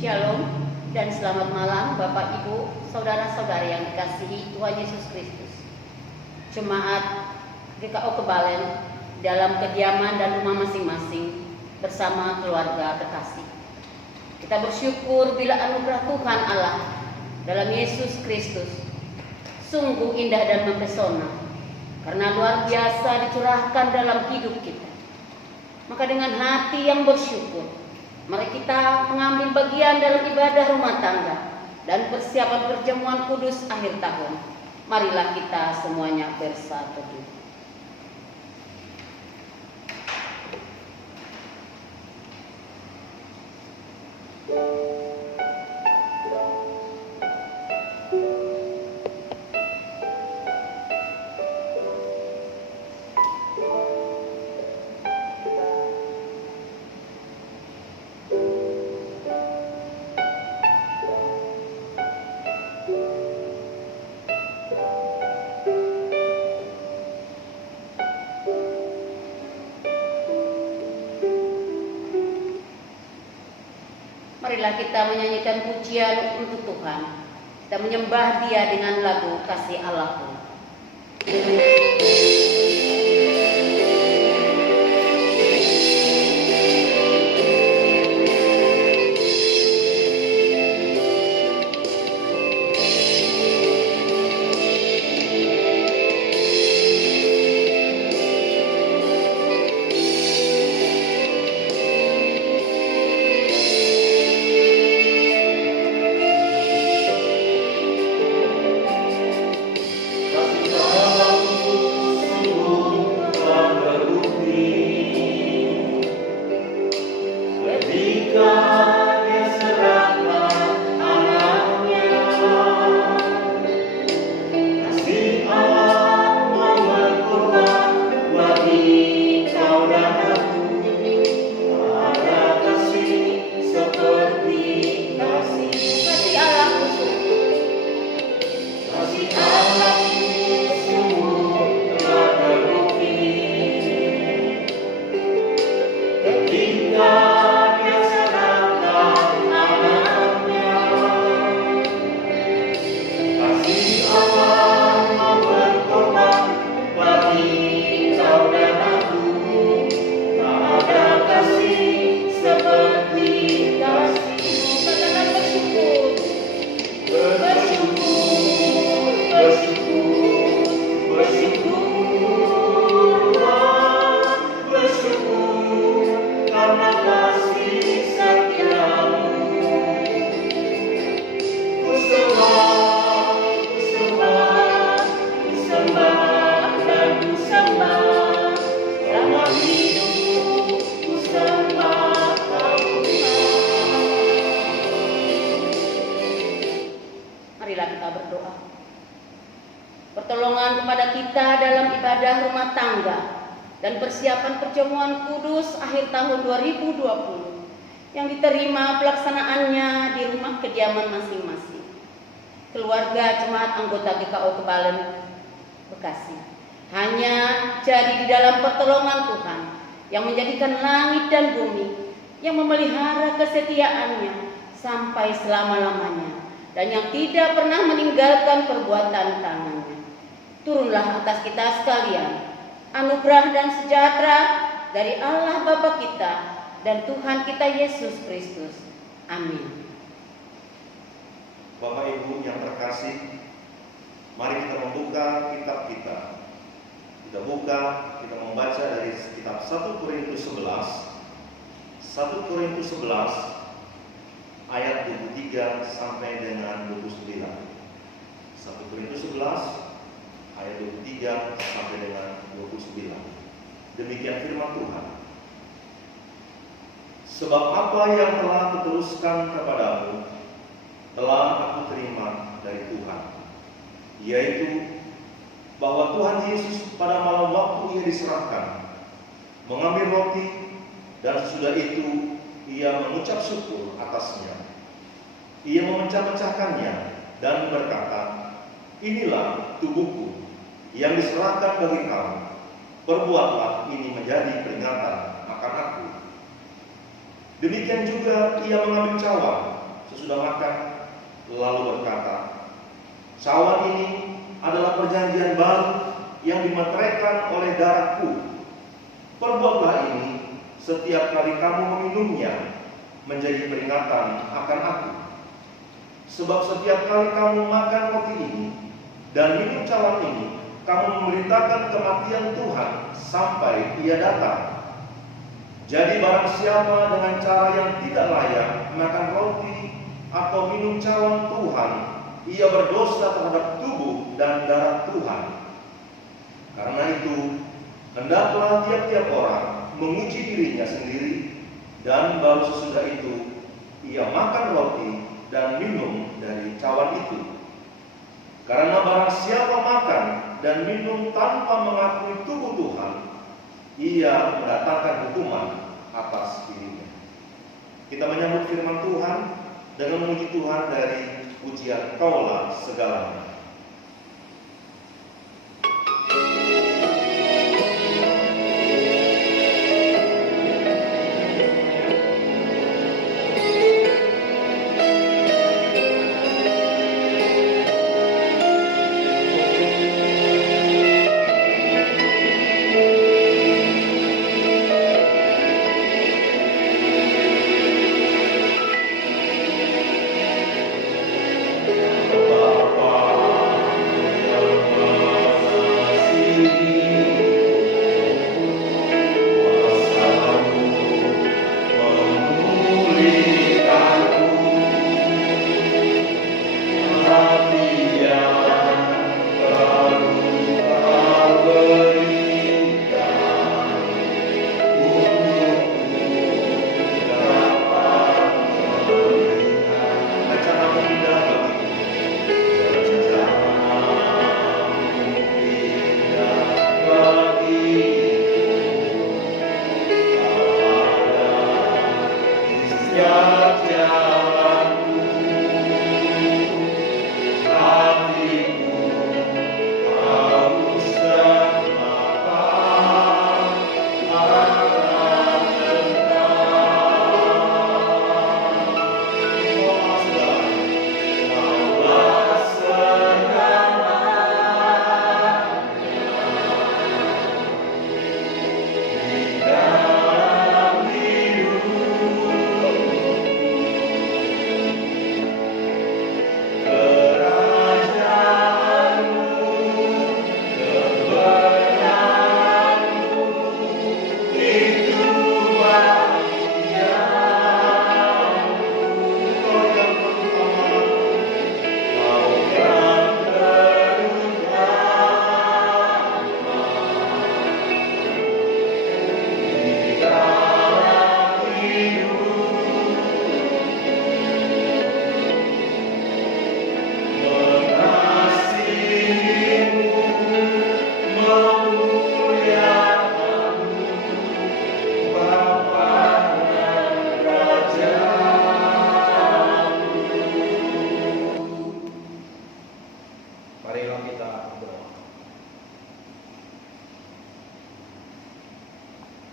Shalom dan selamat malam Bapak Ibu, Saudara-saudari yang dikasihi Tuhan Yesus Kristus. Jemaat GKO Kebalen dalam kediaman dan rumah masing-masing bersama keluarga terkasih. Kita bersyukur bila anugerah Tuhan Allah dalam Yesus Kristus sungguh indah dan mempesona, karena luar biasa dicurahkan dalam hidup kita. Maka dengan hati yang bersyukur, mari kita mengambil bagian dalam ibadah rumah tangga dan persiapan perjamuan kudus akhir tahun. Marilah kita semuanya bersatu. Marilah kita menyanyikan pujian untuk Tuhan. Kita menyembah Dia dengan lagu Kasih Allahku. Pertolongan kepada kita dalam ibadah rumah tangga dan persiapan perjamuan kudus akhir tahun 2020 yang diterima pelaksanaannya di rumah kediaman masing-masing. Keluarga jemaat anggota GKO Kebalen Bekasi hanya jadi di dalam pertolongan Tuhan yang menjadikan langit dan bumi, yang memelihara kesetiaannya sampai selama-lamanya dan yang tidak pernah meninggalkan perbuatan tangannya. Turunlah atas kita sekalian anugerah dan sejahtera dari Allah Bapa kita dan Tuhan kita Yesus Kristus. Amin. Bapak Ibu yang terkasih, mari kita membuka kitab kita. Kita buka, kita membaca dari kitab 1 Korintus 11. 1 Korintus 11 ayat 23 sampai dengan 29. 1 Korintus 11 ayat 23 sampai dengan 29. Demikian firman Tuhan. Sebab apa yang telah kuteruskan kepadamu telah aku terima dari Tuhan, yaitu bahwa Tuhan Yesus pada malam waktu Ia diserahkan mengambil roti, dan sesudah itu Ia mengucap syukur atasnya. Ia memecah-mecahkannya dan berkata, "Inilah tubuhku yang diserahkan bagi kamu. Perbuatlah ini menjadi peringatan akan aku." Demikian juga Ia mengambil cawan sesudah makan, lalu berkata, "Cawan ini adalah perjanjian baru yang dimateraikan oleh darahku. Perbuatlah ini setiap kali kamu meminumnya, menjadi peringatan akan aku. Sebab setiap kali kamu makan roti ini dan minum cawan ini, kamu memberitakan kematian Tuhan sampai Ia datang. Jadi barang siapa dengan cara yang tidak layak makan roti atau minum cawan Tuhan, ia berdosa terhadap tubuh dan darah Tuhan. Karena itu, hendaklah tiap-tiap orang menguji dirinya sendiri, dan baru sesudah itu ia makan roti dan minum dari cawan itu. Karena barang siapa makan dan minum tanpa mengakui tubuh Tuhan, ia mendatangkan hukuman atas dirinya." Kita menyambut firman Tuhan dengan memuji Tuhan dari pujian Kaulah Segalanya.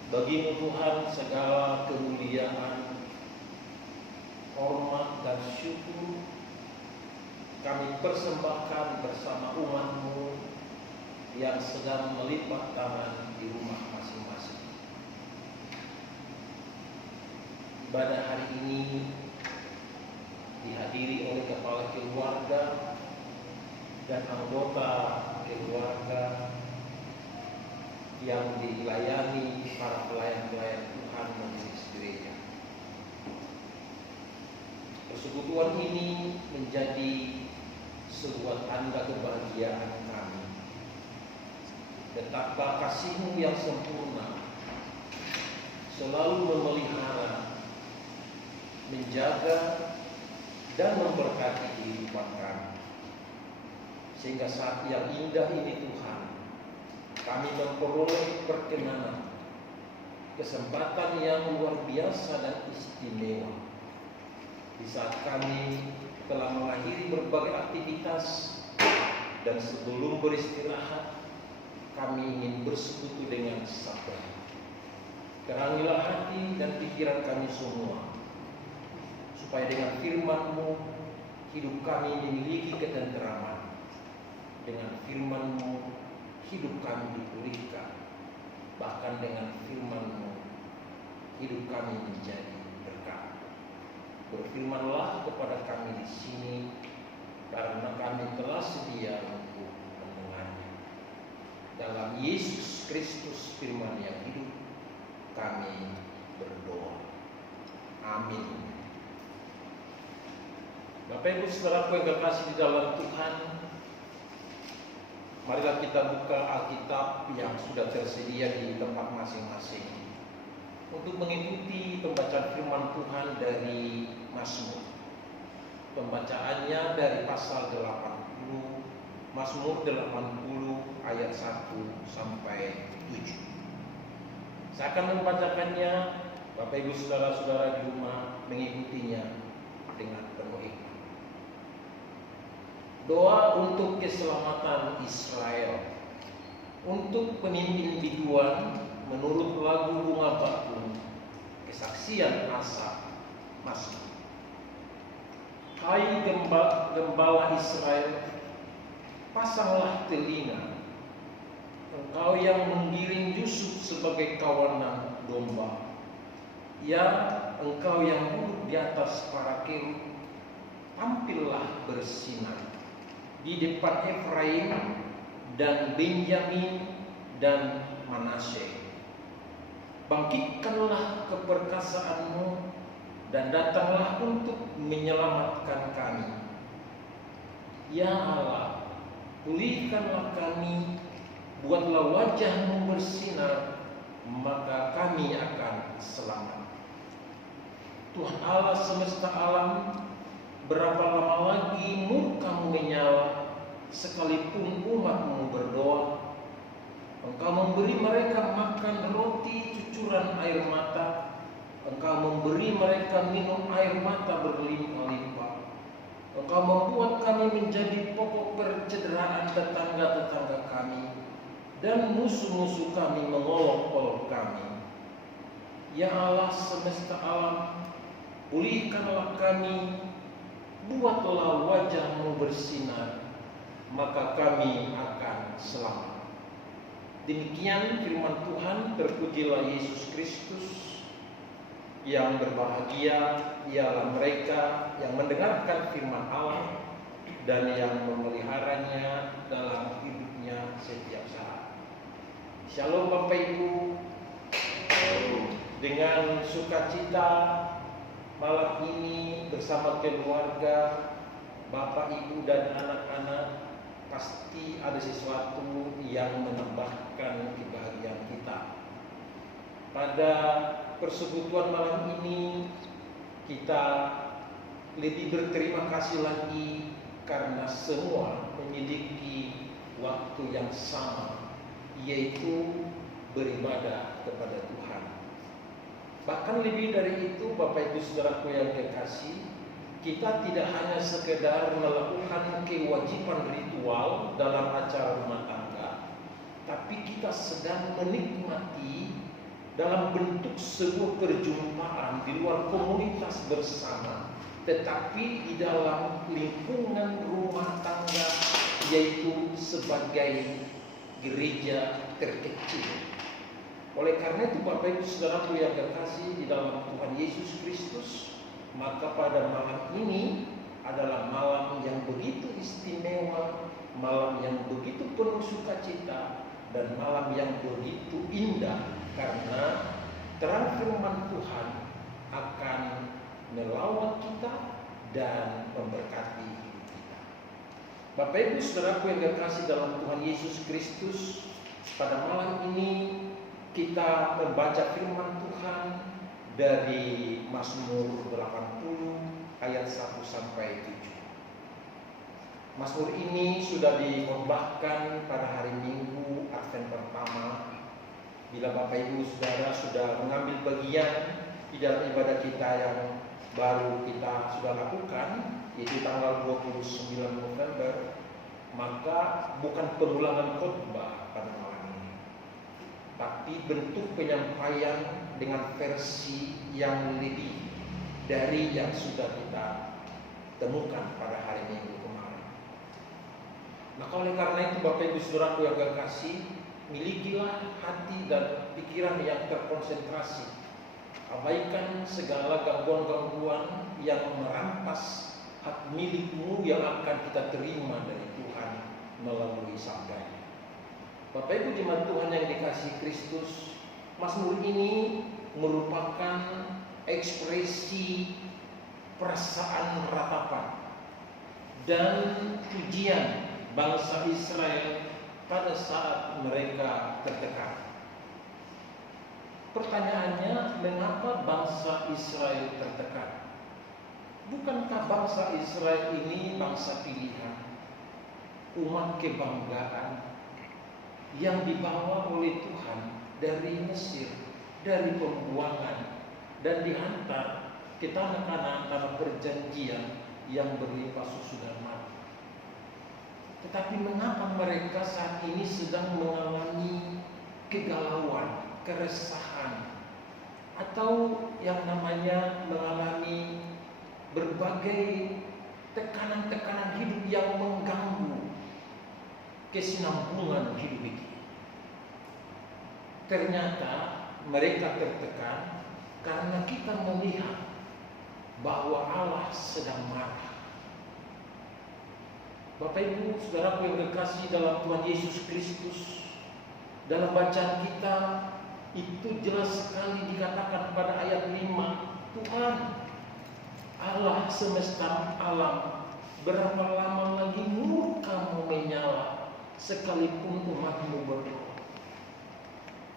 Bagimu Tuhan segala kemuliaan, hormat dan syukur kami persembahkan bersama umat-Mu yang sedang melipat tangan di rumah masing-masing. Ibadah hari ini dihadiri oleh kepala keluarga dan anggota keluarga yang dilayani para pelayan-pelayan Tuhan majelis gereja. Persekutuan ini menjadi sebuah tanda kebahagiaan kami. Betapa kasih-Mu yang sempurna selalu memelihara, menjaga dan memberkati kehidupan kami. Sehingga saat yang indah ini Tuhan, kami memperoleh perkenanan, kesempatan yang luar biasa dan istimewa. Di saat kami telah mengakhiri berbagai aktivitas dan sebelum beristirahat, kami ingin bersekutu dengan Sabda. Terangilah hati dan pikiran kami semua, supaya dengan firman-Mu hidup kami dimiliki ketenteraman. Dengan firman-Mu hidup kami dipulihkan. Bahkan dengan firman-Mu hidup kami menjadi berkat. Berfirmanlah kepada kami di sini, karena kami telah sedia untuk mendengarnya. Dalam Yesus Kristus firman yang hidup, kami berdoa. Amin. Bapak Ibu Saudaraku yang terkasih di dalam Tuhan, marilah kita buka Alkitab yang sudah tersedia di tempat masing-masing untuk mengikuti pembacaan firman Tuhan dari Mazmur. Pembacaannya dari pasal 80, Mazmur 80 ayat 1 sampai 7. Saya akan membacakannya, Bapak Ibu Saudara-saudara di rumah mengikutinya dengan penuh ikhlas. Doa untuk keselamatan Israel. Untuk pemimpin biduan menurut lagu bunga bakung, kesaksian Asaf, Mazmur. Hai gembala Israel, pasanglah telinga, engkau yang menggiring Yusuf sebagai kawanan domba. Ya, engkau yang duduk di atas para kerub, tampillah bersinar di depan Efraim dan Benyamin dan Manasye. Bangkitkanlah keperkasaanmu dan datanglah untuk menyelamatkan kami. Ya Allah, pulihkanlah kami, buatlah wajah-Mu bersinar, maka kami akan selamat. Tuhan Allah semesta alam, berapa lama lagi murka-Mu menyala, sekalipun umat-Mu berdoa? Engkau memberi mereka makan roti cucuran air mata, Engkau memberi mereka minum air mata berlimpah-limpah. Engkau membuat kami menjadi pokok percederaan tetangga-tetangga kami, dan musuh-musuh kami mengolok-olok kami. Ya Allah semesta alam, pulihkanlah kami, buatlah wajah-Mu bersinar, maka kami akan selamat. Demikian firman Tuhan. Terpujilah Yesus Kristus. Yang berbahagia ialah mereka yang mendengarkan firman Allah dan yang memeliharanya dalam hidupnya setiap saat. Shalom Bapak Ibu. Dengan sukacita malam ini bersama keluarga, Bapak, Ibu, dan anak-anak, pasti ada sesuatu yang menambahkan kebahagiaan kita. Pada persekutuan malam ini, kita lebih berterima kasih lagi karena semua memiliki waktu yang sama, yaitu beribadah kepada Tuhan. Bahkan lebih dari itu, Bapak Ibu Saudaraku yang kekasih, kita tidak hanya sekedar melakukan kewajiban ritual dalam acara rumah tangga, tapi kita sedang menikmati dalam bentuk sebuah perjumpaan di luar komunitas bersama, tetapi di dalam lingkungan rumah tangga, yaitu sebagai gereja terkecil. Oleh karena itu, Bapak Ibu Saudaraku yang kekasih di dalam Tuhan Yesus Kristus, maka pada malam ini adalah malam yang begitu istimewa, malam yang begitu penuh sukacita, dan malam yang begitu indah, karena terang firman Tuhan akan melawat kita dan memberkati hidup kita. Bapak Ibu Saudaraku yang kekasih dalam Tuhan Yesus Kristus, pada malam ini kita membaca firman Tuhan dari Mazmur 80 ayat 1 sampai 7. Mazmur ini sudah dikhotbahkan pada hari Minggu Advent pertama. Bila Bapak Ibu Saudara sudah mengambil bagian di dalam ibadah kita yang baru kita sudah lakukan, yaitu tanggal 29 November, maka bukan pengulangan khotbah pada malam ini, tapi bentuk penyampaian dengan versi yang lebih dari yang sudah kita temukan pada hari Minggu kemarin. Maka oleh karena itu Bapak Ibu Saudaraku yang kekasih, milikilah hati dan pikiran yang terkonsentrasi. Abaikan segala gangguan-gangguan yang merampas hak milikmu yang akan kita terima dari Tuhan melalui sabdanya. Bapak Ibu jemaat Tuhan yang dikasihi Kristus, Mazmur ini merupakan ekspresi perasaan ratapan dan pujian bangsa Israel pada saat mereka tertekan. Pertanyaannya, mengapa bangsa Israel tertekan? Bukankah bangsa Israel ini bangsa pilihan, umat kebanggaan yang dibawa oleh Tuhan dari Mesir, dari pembuangan, dan dihantar ke tanah perjanjian yang berlimpah susu dan madu. Tetapi mengapa mereka saat ini sedang mengalami kegalauan, keresahan, atau yang namanya mengalami berbagai tekanan-tekanan hidup yang mengganggu kesinambungan hidup ini? Ternyata mereka tertekan karena kita melihat bahwa Allah sedang marah. Bapak Ibu Saudaraku yang kekasih dalam Tuhan Yesus Kristus, dalam bacaan kita itu jelas sekali dikatakan pada ayat 5, Tuhan Allah semesta alam, berapa lama lagi murka-Mu menyala sekalipun umat-Mu berdoa.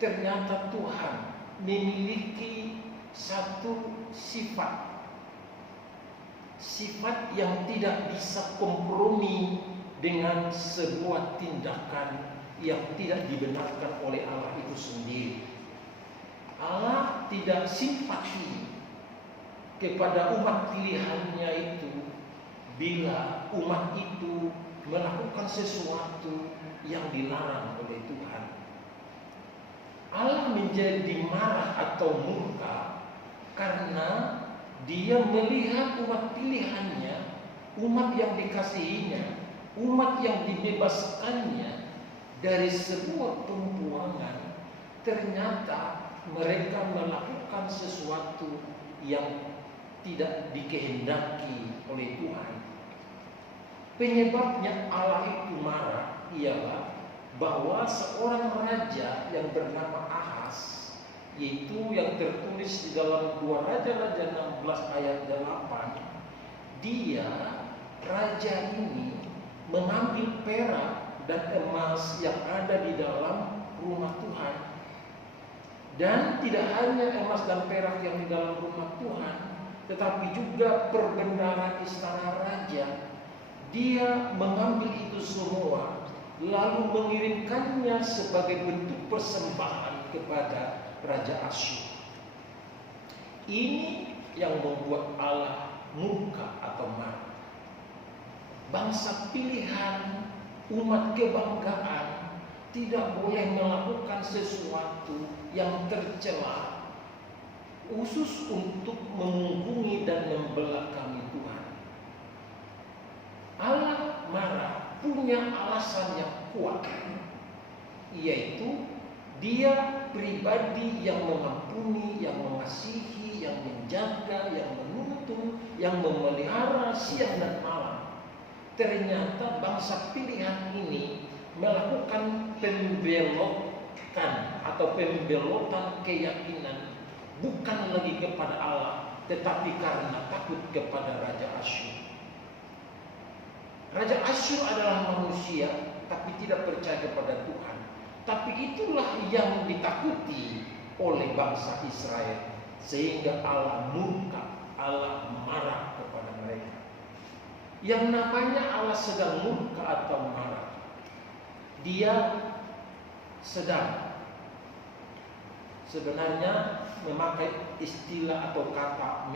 Ternyata Tuhan memiliki satu sifat yang tidak bisa kompromi dengan sebuah tindakan yang tidak dibenarkan oleh Allah itu sendiri. Allah tidak simpati kepada umat pilihannya itu bila umat itu melakukan sesuatu yang dilarang oleh Tuhan. Allah menjadi marah atau murka karena Dia melihat umat pilihannya, umat yang dikasihinya, umat yang dibebaskannya dari sebuah pembuangan, ternyata mereka melakukan sesuatu yang tidak dikehendaki oleh Tuhan. Penyebabnya Allah itu marah ialah bahwa seorang raja yang bernama Ahaz, yaitu yang tertulis di dalam 2 Raja-Raja 16 ayat 8, dia, raja ini mengambil perak dan emas yang ada di dalam rumah Tuhan. Dan tidak hanya emas dan perak yang di dalam rumah Tuhan, tetapi juga perbendaharaan istana raja. Dia mengambil itu semua lalu mengirimkannya sebagai bentuk persembahan kepada Raja Asyur. Ini yang membuat Allah murka atau marah. Bangsa pilihan, umat kebanggaan tidak boleh melakukan sesuatu yang tercela khusus untuk memunggungi dan membelakangi Tuhan. Allah marah punya alasan yang kuat, yaitu Dia pribadi yang mengampuni, yang mengasihi, yang menjaga, yang menuntun, yang memelihara siang dan malam. Ternyata bangsa pilihan ini melakukan pembelotan atau pembelotan keyakinan bukan lagi kepada Allah, tetapi karena takut kepada Raja Asyur. Raja Asyur adalah manusia, tapi tidak percaya kepada Tuhan. Tapi itulah yang ditakuti oleh bangsa Israel, sehingga Allah murka, Allah marah kepada mereka. Yang namanya Allah sedang murka atau marah, Dia sedang sebenarnya memakai istilah atau kata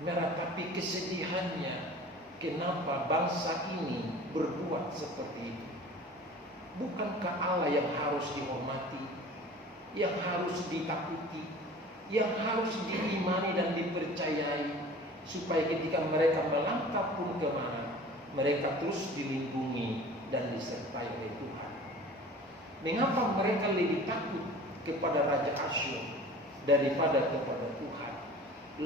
meratapi kesedihannya. Kenapa bangsa ini berbuat seperti itu? Bukankah Allah yang harus dihormati, yang harus ditakuti, yang harus diimani dan dipercayai, supaya ketika mereka melangkah pun kemana, mereka terus dilindungi dan disertai oleh Tuhan. Mengapa mereka lebih takut kepada Raja Asyur daripada kepada Tuhan?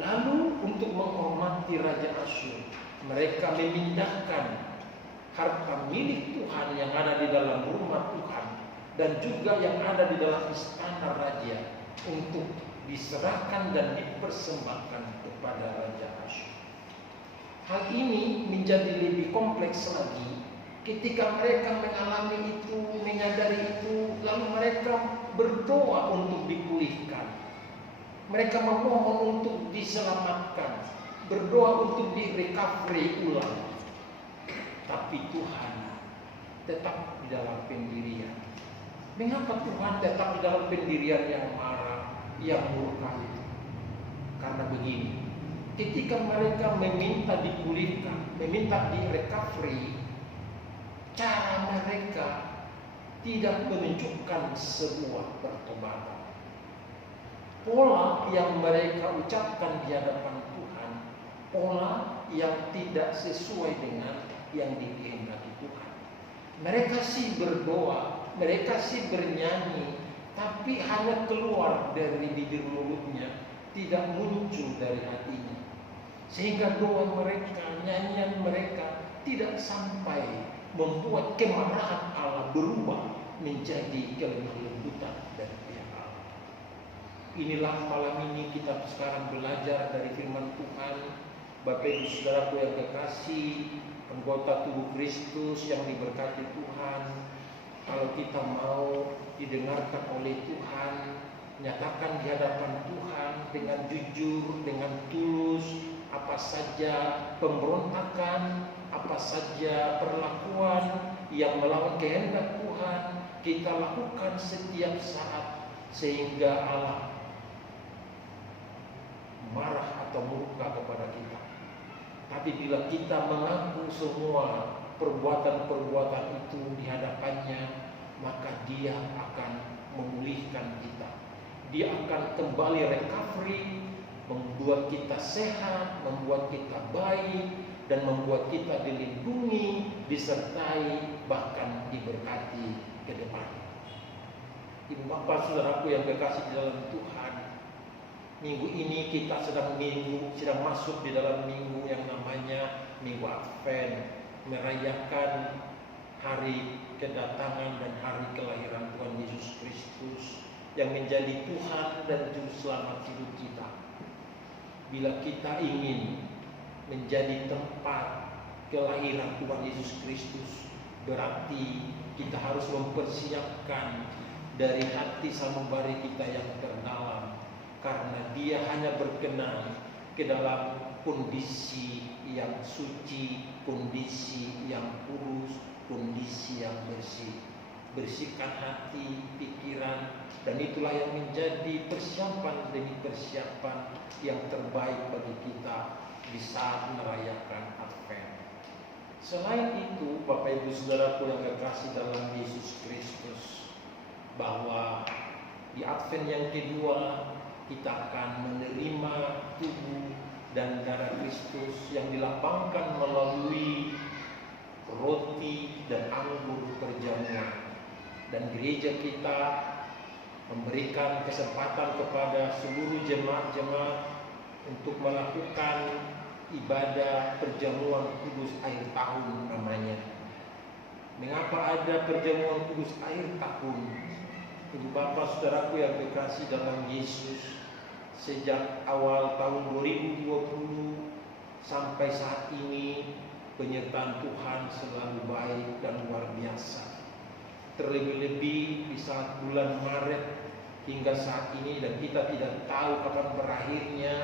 Lalu untuk menghormati Raja Asyur, mereka memindahkan harta milik Tuhan yang ada di dalam rumah Tuhan dan juga yang ada di dalam istana raja untuk diserahkan dan dipersembahkan kepada Raja Asyur. Hal ini menjadi lebih kompleks lagi ketika mereka mengalami itu, menyadari itu, lalu mereka berdoa untuk dipulihkan. Mereka memohon untuk diselamatkan, berdoa untuk di-recovery ulang. Tapi Tuhan tetap di dalam pendirian. Mengapa Tuhan tetap di dalam pendirian yang marah, yang murka itu? Karena begini, ketika mereka meminta dipulihkan, meminta di-recovery, cara mereka tidak menunjukkan sebuah pertobatan. Pola yang mereka ucapkan di hadapan Tuhan, pola yang tidak sesuai dengan yang dikehendaki Tuhan. Mereka sih berdoa, mereka sih bernyanyi, tapi hanya keluar dari bibir mulutnya, tidak muncul dari hatinya. Sehingga doa mereka, nyanyian mereka tidak sampai membuat kemarahan Allah berubah menjadi kelemah lembutan dari pihak Allah. Inilah malam ini kita sekarang belajar dari firman Tuhan. Bapak Ibu Saudaraku yang kekasih, anggota tubuh Kristus yang diberkati Tuhan, kalau kita mau didengarkan oleh Tuhan, nyatakan di hadapan Tuhan dengan jujur, dengan tulus, apa saja pemberontakan, apa saja perlakuan yang melawan kehendak Tuhan, kita lakukan setiap saat sehingga Allah marah atau murka kepada kita. Tapi bila kita mengaku semua perbuatan-perbuatan itu di hadapannya, maka Dia akan memulihkan kita. Dia akan kembali recovery, membuat kita sehat, membuat kita baik, dan membuat kita dilindungi, disertai, bahkan diberkati ke depan. Ibu bapak saudaraku yang kekasih di dalam Tuhan, minggu ini kita sedang masuk di dalam minggu yang namanya Minggu Advent, merayakan hari kedatangan dan hari kelahiran Tuhan Yesus Kristus yang menjadi Tuhan dan Juru Selamat hidup kita. Bila kita ingin menjadi tempat kelahiran Tuhan Yesus Kristus, berarti kita harus mempersiapkan dari hati sanubari kita yang terdalam, karena Dia hanya berkenan ke dalam kondisi yang suci, kondisi yang kudus, kondisi yang bersih. Bersihkan hati, pikiran, dan itulah yang menjadi persiapan demi persiapan yang terbaik bagi kita di saat merayakan Advent. Selain itu, Bapak Ibu Saudaraku yang kekasih dalam Yesus Kristus, bahwa di Advent yang kedua kita akan menerima tubuh dan darah Kristus yang dilambangkan melalui roti dan anggur perjamuan. Dan gereja kita memberikan kesempatan kepada seluruh jemaat-jemaat untuk melakukan ibadah perjamuan kudus akhir tahun namanya. Mengapa ada perjamuan kudus akhir tahun? Ibu bapak saudaraku yang dikasih dalam Yesus, sejak awal tahun 2020 sampai saat ini penyertaan Tuhan selalu baik dan luar biasa. Terlebih-lebih di saat bulan Maret hingga saat ini, dan kita tidak tahu kapan berakhirnya,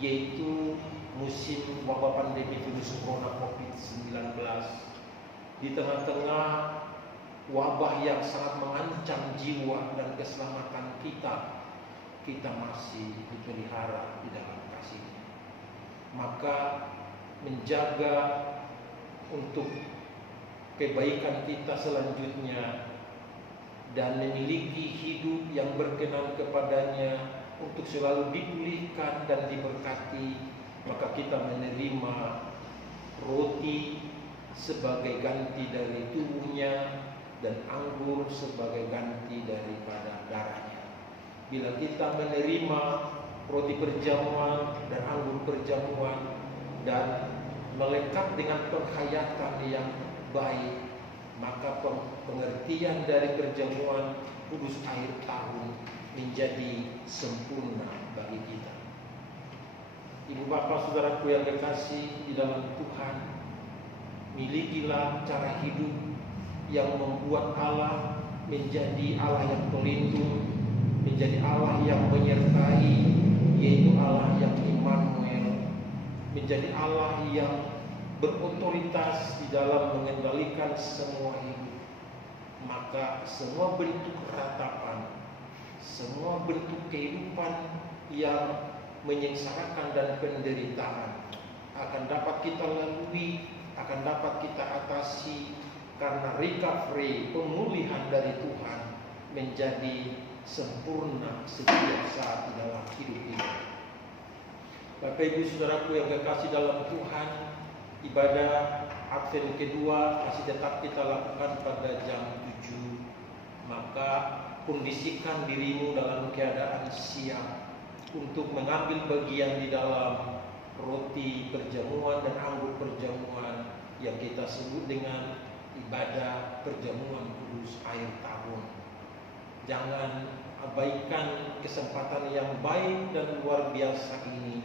yaitu musim wabah pandemi virus corona COVID-19. Di tengah-tengah wabah yang sangat mengancam jiwa dan keselamatan kita, kita masih dipelihara di dalam kasih-Nya. Maka menjaga untuk kebaikan kita selanjutnya, dan memiliki hidup yang berkenan kepadanya untuk selalu dipulihkan dan diberkati, maka kita menerima roti sebagai ganti dari tubuhnya dan anggur sebagai ganti daripada darahnya. Bila kita menerima roti perjamuan dan anggur perjamuan dan melekat dengan penghayatan yang baik, maka pengertian dari perjamuan kudus akhir tahun menjadi sempurna bagi kita. Ibu bapak saudaraku yang kekasih di dalam Tuhan, milikilah cara hidup yang membuat Allah menjadi Allah yang pelindung, menjadi Allah yang menyertai, yaitu Allah yang Immanuel, menjadi Allah yang berotoritas di dalam mengendalikan semua hidup. Maka semua bentuk ratapan, semua bentuk kehidupan yang menyengsarakan dan penderitaan akan dapat kita lalui, akan dapat kita atasi, karena recovery, pemulihan dari Tuhan menjadi sempurna setiap saat di dalam hidup kita. Bapak Ibu saudaraku yang kekasih dalam Tuhan, ibadah Advent kedua masih tetap kita lakukan pada jam 7. Maka kondisikan dirimu dalam keadaan siap untuk mengambil bagian di dalam roti perjamuan dan anggur perjamuan yang kita sebut dengan ibadah perjamuan kudus akhir tahun. Jangan abaikan kesempatan yang baik dan luar biasa ini,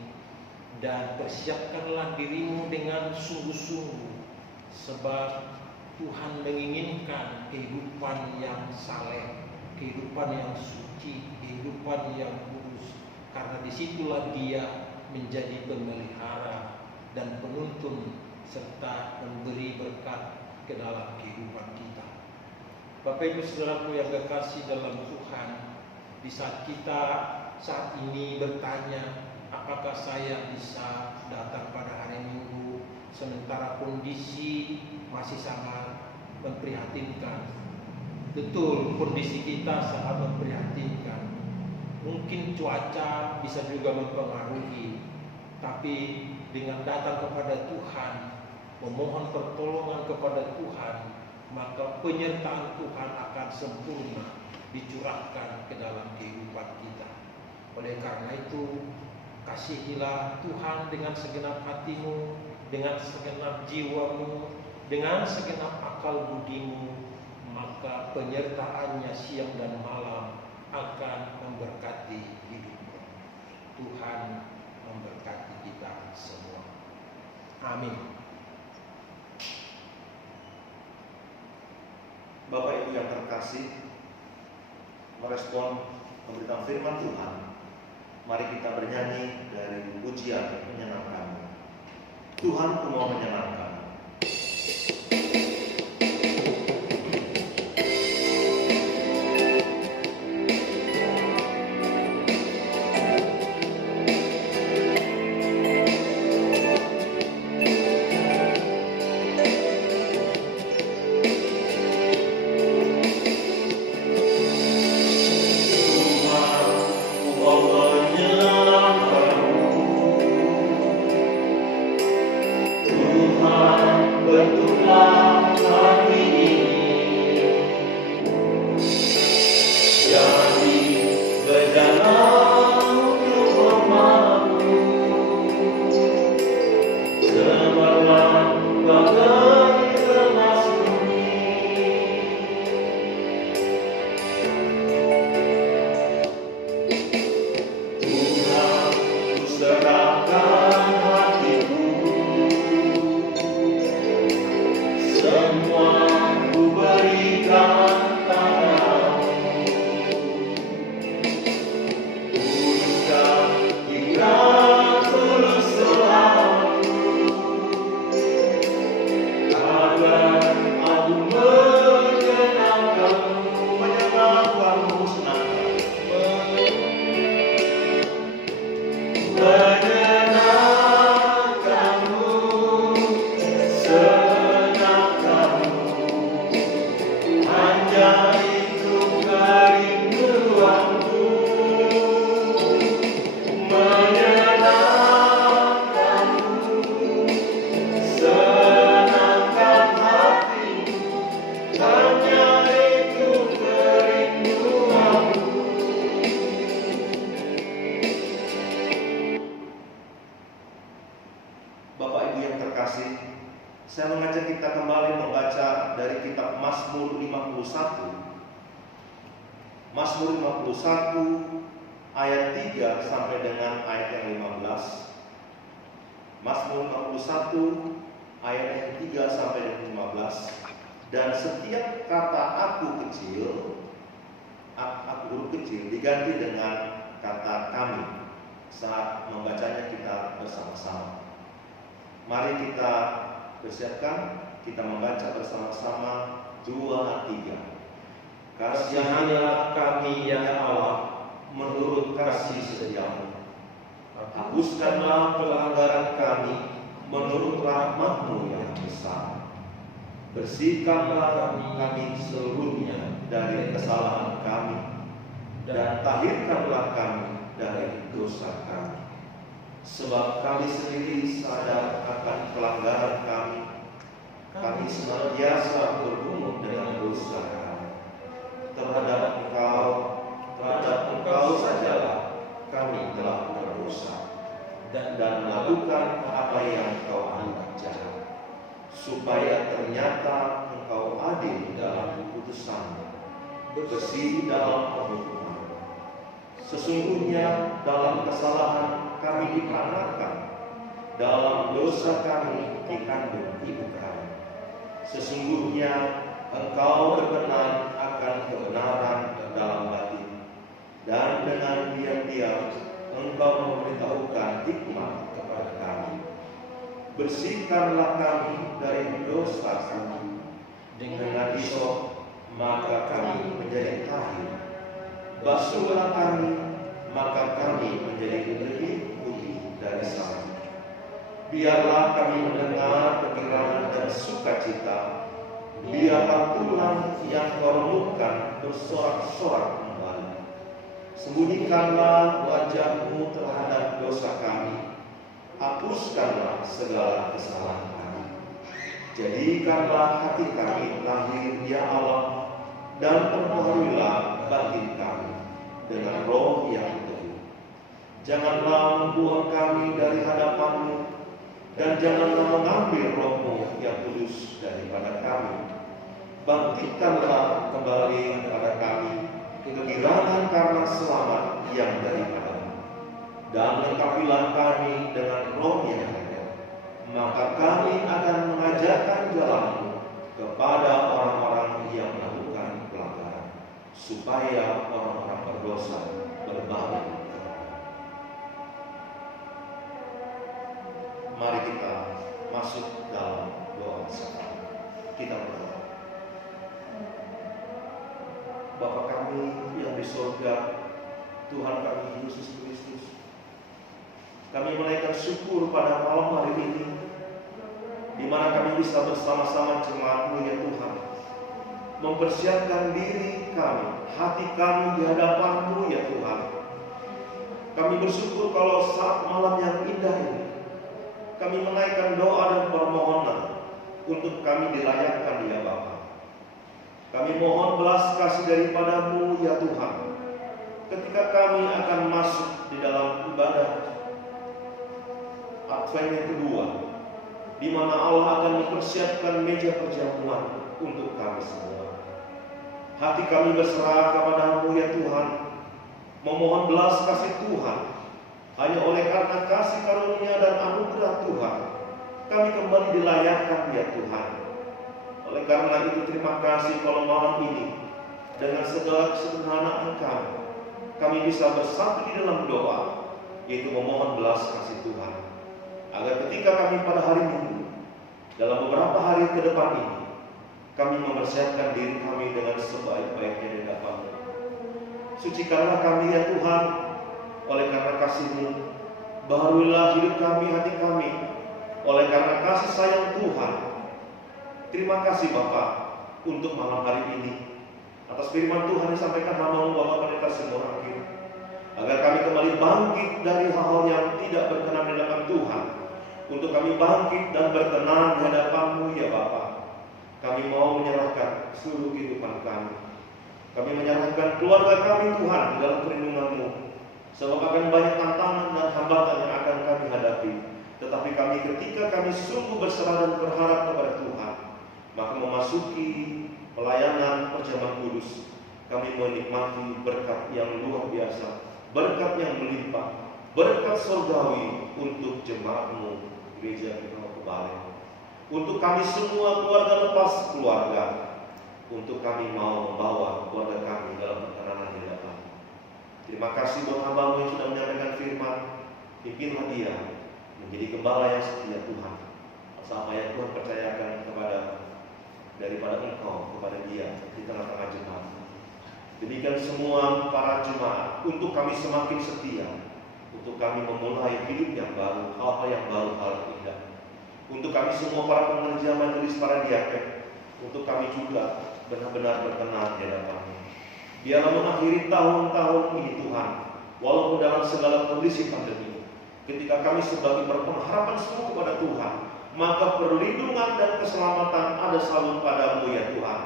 dan persiapkanlah dirimu dengan sungguh-sungguh, sebab Tuhan menginginkan kehidupan yang saleh, kehidupan yang suci, kehidupan yang kudus, karena disitulah Dia menjadi pemelihara dan penuntun serta memberi berkat ke dalam kehidupan kita. Bapak Ibu saudaraku yang kekasih dalam Tuhan, di saat kita saat ini bertanya, apakah saya bisa datang pada hari Minggu sementara kondisi masih sangat memprihatinkan? Betul, kondisi kita sangat memprihatinkan. Mungkin cuaca bisa juga mempengaruhi, tapi dengan datang kepada Tuhan, memohon pertolongan kepada Tuhan, maka penyertaan Tuhan akan sempurna dicurahkan ke dalam kehidupan kita. Oleh karena itu, kasihilah Tuhan dengan segenap hatimu, dengan segenap jiwamu, dengan segenap akal budimu, maka penyertaannya siang dan malam akan memberkati hidupmu. Tuhan memberkati kita semua. Amin. Bapak Ibu yang terkasih, merespon pemberitaan firman Tuhan, mari kita bernyanyi dari pujian menyenangkan. Tuhanku mau menyenangkan. Tuhan kita kembali membaca dari kitab Mazmur 51. Mazmur 51 ayat 3 sampai dengan ayat yang 15. Mazmur 51 ayat yang 3 sampai dengan 15. Dan setiap kata aku kecil, aku huruf kecil diganti dengan kata kami. Saat membacanya kita bersama-sama. Mari kita persiapkan, kita membaca bersama-sama 2, 3. Kasihilah kami ya Allah, menurut kasih setiamu. Hapuskanlah pelanggaran kami menurut rahmat-Mu yang besar. Bersihkanlah kami seluruhnya dari kesalahan kami, dan tahirkanlah kami dari dosa kami. Sebab kami sendiri sadar akan pelanggaran kami. Kami senantiasa bergumul dengan dosa kami. Terhadap Engkau sajalah kami telah berdosa dan melakukan apa yang Engkau anggap jahat, supaya ternyata Engkau adil dalam keputusan-Mu, bersih dalam penghukuman. Sesungguhnya dalam kesalahan kami dipranatkan, dalam dosa kami dikandung ibu kami. Sesungguhnya Engkau berkenan akan kebenaran dalam batin, dan dengan diam-diam Engkau memberitahukan hikmat kepada kami. Bersihkanlah kami dari dosa kami dengan hisop, maka kami menjadi tahir. Basuhlah kami, maka kami menjadi lebih putih dari salju. Biarlah kami mendengar kegirangan dan sukacita. Biarlah tulang yang Kau remukkan bersorak-sorak kembali. Sembunyikanlah wajah-Mu terhadap dosa kami. Hapuskanlah segala kesalahan kami. Jadikanlah hati kami lahir ya Allah, dan perbaharuilah batin kami dengan roh yang teguh. Janganlah membuang kami dari hadapan-Mu, dan janganlah mengambil roh-Mu yang kudus daripada kami. Bangkitkanlah kembali kepada kami kegirangan karena selamat yang daripada-Mu, dan lengkapilah kami dengan roh yang ada. Maka kami akan mengajarkan jalan-Mu kepada orang-orang yang melakukan pelanggaran, supaya orang-orang berdosa berbalik. Mari kita masuk dalam doa bersama. Kita berdoa. Bapa kami yang di surga, Tuhan kami Yesus Kristus, kami menaikkan syukur pada malam hari ini, di mana kami bisa bersama-sama jemaat-Mu ya Tuhan, mempersiapkan diri kami, hati kami di hadapan-Mu ya Tuhan. Kami bersyukur kalau saat malam yang indah ini, kami menaikkan doa dan permohonan untuk kami dilayakkan ya Bapa. Kami mohon belas kasih daripada-Mu ya Tuhan, ketika kami akan masuk di dalam ibadah Advent yang kedua, di mana Allah akan mempersiapkan meja perjamuan untuk kami semua. Hati kami berserah kepada-Mu ya Tuhan, memohon belas kasih Tuhan. Hanya oleh karena kasih karunia dan anugerah Tuhan, kami kembali dilayakkan ya Tuhan. Oleh karena itu terima kasih kalau malam ini dengan segala kesederhanaan kami bisa bersatu di dalam doa, yaitu memohon belas kasih Tuhan, agar ketika kami pada hari Minggu, dalam beberapa hari ke depan ini, kami mempersiapkan diri kami dengan sebaik-baiknya di hadapan-Mu. Sucikanlah kami ya Tuhan, oleh karena kasih-Mu, baharuilah hidup kami, hati kami, oleh karena kasih sayang Tuhan. Terima kasih Bapa untuk malam hari ini, atas firman Tuhan yang disampaikan hamba-Mu Bapak Pendeta Simorangkir, agar kami kembali bangkit dari hal-hal yang tidak berkenan di hadapan Tuhan, untuk kami bangkit dan berkenan di hadapan-Mu ya Bapa. Kami mau menyerahkan seluruh kehidupan kami. Kami menyerahkan keluarga kami Tuhan di dalam perlindungan-Mu, sebab akan banyak tantangan dan hambatan yang akan kami hadapi. Tetapi ketika kami sungguh berserah dan berharap kepada Tuhan, Maka memasuki pelayanan perjamuan kudus, kami menikmati berkat yang luar biasa, berkat yang melimpah, berkat surgawi untuk jemaatmu Gereja Kekal Kebalen, untuk kami semua keluarga lepas keluarga, untuk kami mau membawa keluarga kami dalam perkenanan di hadapan. Terima kasih buat hamba-Mu yang sudah menyampaikan firman. Pimpinlah dia menjadi gembala yang setia Tuhan. Apa yang Tuhan percayakan kepada daripada Engkau kepada dia di tengah-tengah jemaat. Demikian semua para jemaat, untuk kami semakin setia, untuk kami memulai hidup yang baru, hal-hal yang baru, hal yang indah. Untuk kami semua para pengerja majelis, para diaken, untuk kami juga benar-benar berkenan di hadapan-Mu. Biarlah mengakhiri tahun-tahun ini Tuhan, walaupun dalam segala kondisi pandemi, ketika kami sebagai berpengharapan semua kepada Tuhan, maka perlindungan dan keselamatan ada selalu padamu ya Tuhan.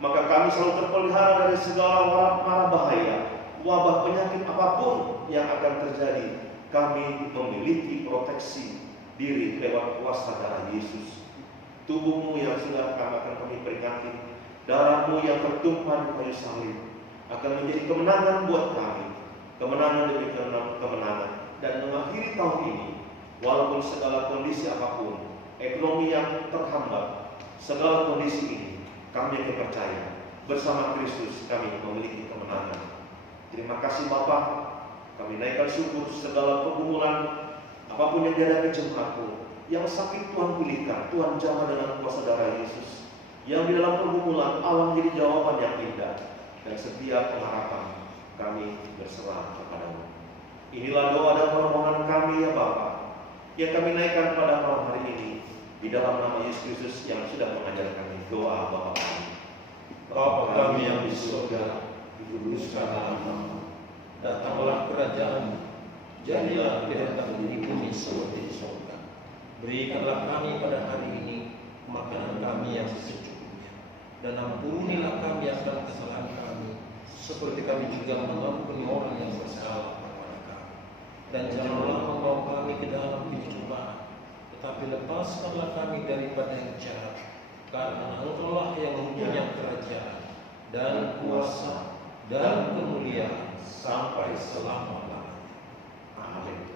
Maka kami selalu terpelihara dari segala mara bahaya, wabah penyakit apapun yang akan terjadi. Kami memiliki proteksi diri lewat kuasa darah Yesus. Tubuh-Mu yang sudah akan kami peringati, darah-Mu yang tertumpah di kayu salib akan menjadi kemenangan buat kami, kemenangan demi kemenangan. Dan mengakhiri tahun ini, walaupun segala kondisi apapun, ekonomi yang terhambat, segala kondisi ini, kami akan percaya bersama Kristus kami memiliki kemenangan. Terima kasih Bapa, kami naikkan syukur segala pergumulan apapun yang dihadapi jemaat-Mu. Yang sakit Tuhan pulihkan, Tuhan jamah dengan kuasa darah Yesus. Yang di dalam pergumulan Allah menjadi jawaban yang indah, dan setiap pengharapan kami berserah kepada-Mu. Inilah doa dan permohonan kami ya Bapa, yang kami naikkan pada malam hari ini di dalam nama Yesus Kristus yang sudah mengajar kami. Doa Bapa kami. Bapa kami yang di surga, dikuduskan nama-Mu, datanglah kerajaan-Mu, jadilah kehendak-Mu di bumi seperti di surga. Berikanlah kami pada hari ini makanan kami yang secukupnya, dan ampunilah kami akan kesalahan kami, seperti kami juga mengampuni orang yang bersalah kepada kami. Dan janganlah membawa kami ke dalam pencobaan, tetapi lepaskanlah kami daripada yang jahat. Karena Engkau-lah yang mempunyai kerajaan dan kuasa dan kemuliaan sampai selama-lamanya. Amin.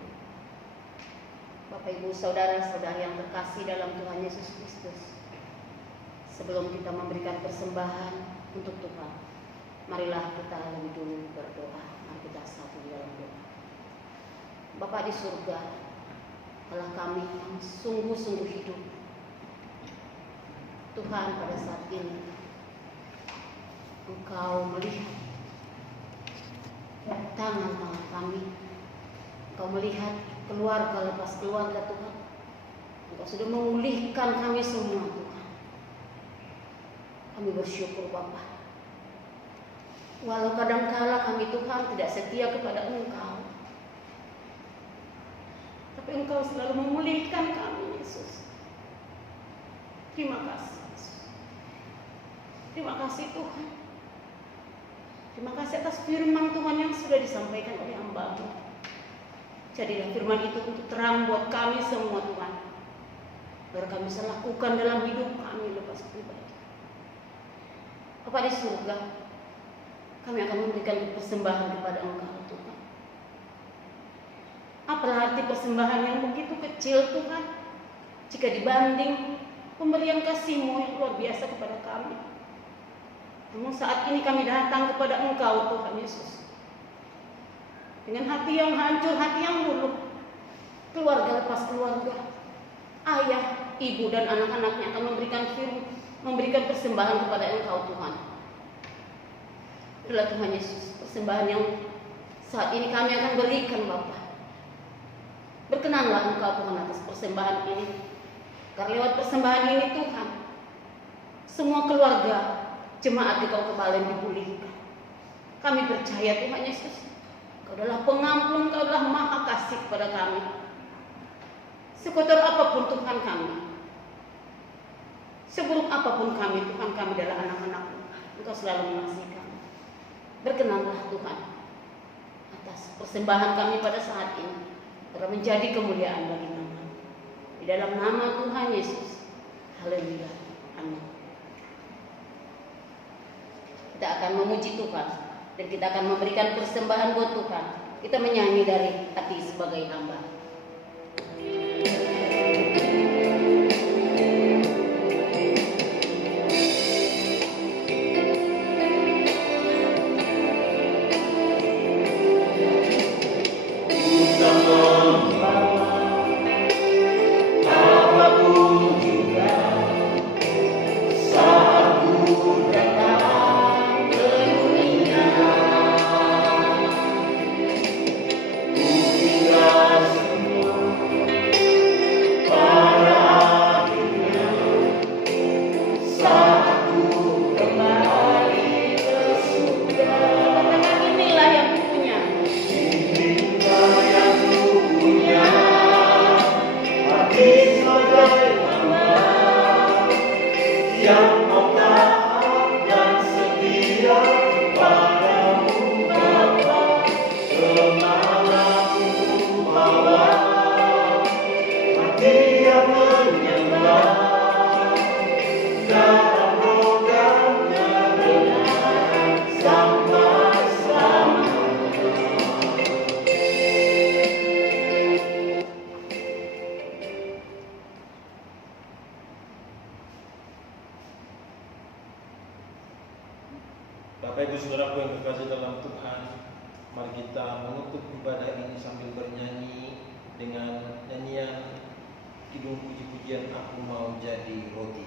Bapak Ibu Saudara-saudari yang terkasih dalam Tuhan Yesus Kristus, sebelum kita memberikan persembahan untuk Tuhan, marilah kita lebih dulu berdoa. Mari kita satu di dalam doa. Bapa di surga, Allah kami yang sungguh-sungguh hidup, Tuhan, pada saat ini Engkau melihat tangan-tangan kami, Engkau melihat keluarga lepas keluarga Tuhan. Engkau sudah memulihkan kami semua Tuhan. Kami bersyukur Bapa. Walau kadangkala kami Tuhan tidak setia kepada Engkau, tapi Engkau selalu memulihkan kami Yesus. Terima kasih Yesus. Terima kasih Tuhan. Terima kasih atas firman Tuhan yang sudah disampaikan oleh hamba-Mu. Jadilah firman itu untuk terang buat kami semua Tuhan, agar kami bisa lakukan dalam hidup kami lepas pribadi. Bapa di surga, kami akan memberikan persembahan kepada Engkau Tuhan. Apalah arti persembahan yang begitu kecil Tuhan, jika dibanding pemberian kasih-Mu yang luar biasa kepada kami. Namun saat ini kami datang kepada Engkau Tuhan Yesus, dengan hati yang hancur, hati yang buruk, keluarga lepas keluarga, ayah, ibu dan anak-anaknya akan memberikan persembahan kepada Engkau Tuhan. Itulah Tuhan Yesus, persembahan yang saat ini kami akan berikan Bapa. Berkenanlah Engkau Tuhan atas persembahan ini, karena lewat persembahan ini Tuhan, semua keluarga jemaat di Kau Kebalen dipulihkan. Kami percaya Tuhan Yesus, Kau adalah pengampun, Kau adalah maha kasih kepada kami. Sekotor apapun Tuhan kami, seburuk apapun kami, Tuhan kami adalah anak-anak-Mu. Engkau selalu mengasihi kami. Berkenanlah Tuhan atas persembahan kami pada saat ini, agar menjadi kemuliaan bagi nama. Di dalam nama Tuhan Yesus. Haleluya. Amin. kita akan memuji Tuhan dan kita akan memberikan persembahan buat Tuhan. Kita menyanyi dari hati sebagai hamba. Bapak Ibu Saudaraku yang terkasih dalam Tuhan, mari kita menutup ibadah ini sambil bernyanyi dengan nyanyian kidung puji-pujian Aku Mau Jadi Roti.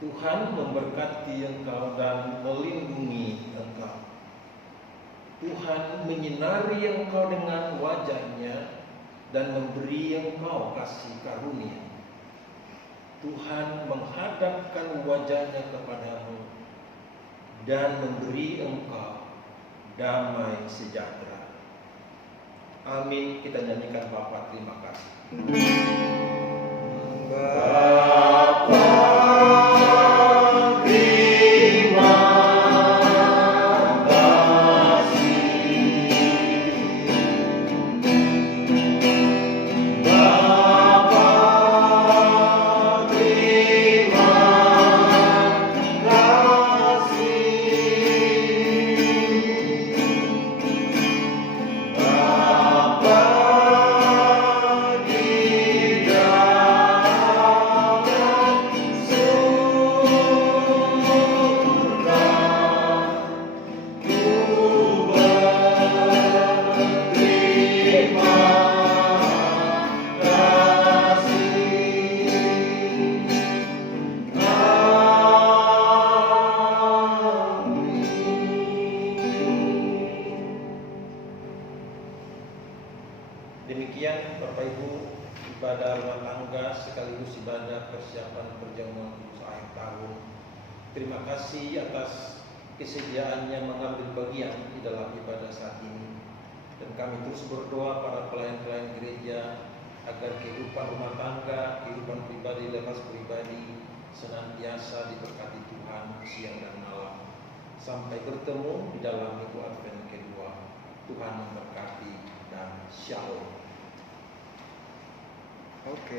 Tuhan memberkati engkau dan melindungi engkau. Tuhan menyinari engkau dengan wajah-Nya dan memberi engkau kasih karunia. Tuhan menghadapkan wajah-Nya kepadamu dan memberi engkau damai sejahtera. Amin. Kita nyanyikan Bapa, terima kasih. Demikian Bapak Ibu, ibadah rumah tangga sekaligus ibadah persiapan perjamuan kudus akhir tahun. Terima kasih atas kesediaannya mengambil bagian di dalam ibadah saat ini. Dan kami terus berdoa para pelayan-pelayan gereja agar kehidupan rumah tangga, kehidupan pribadi lepas pribadi senantiasa diberkati Tuhan siang dan malam. Sampai bertemu di dalam minggu Advent kedua. Tuhan memberkati dan Shalom. Oke.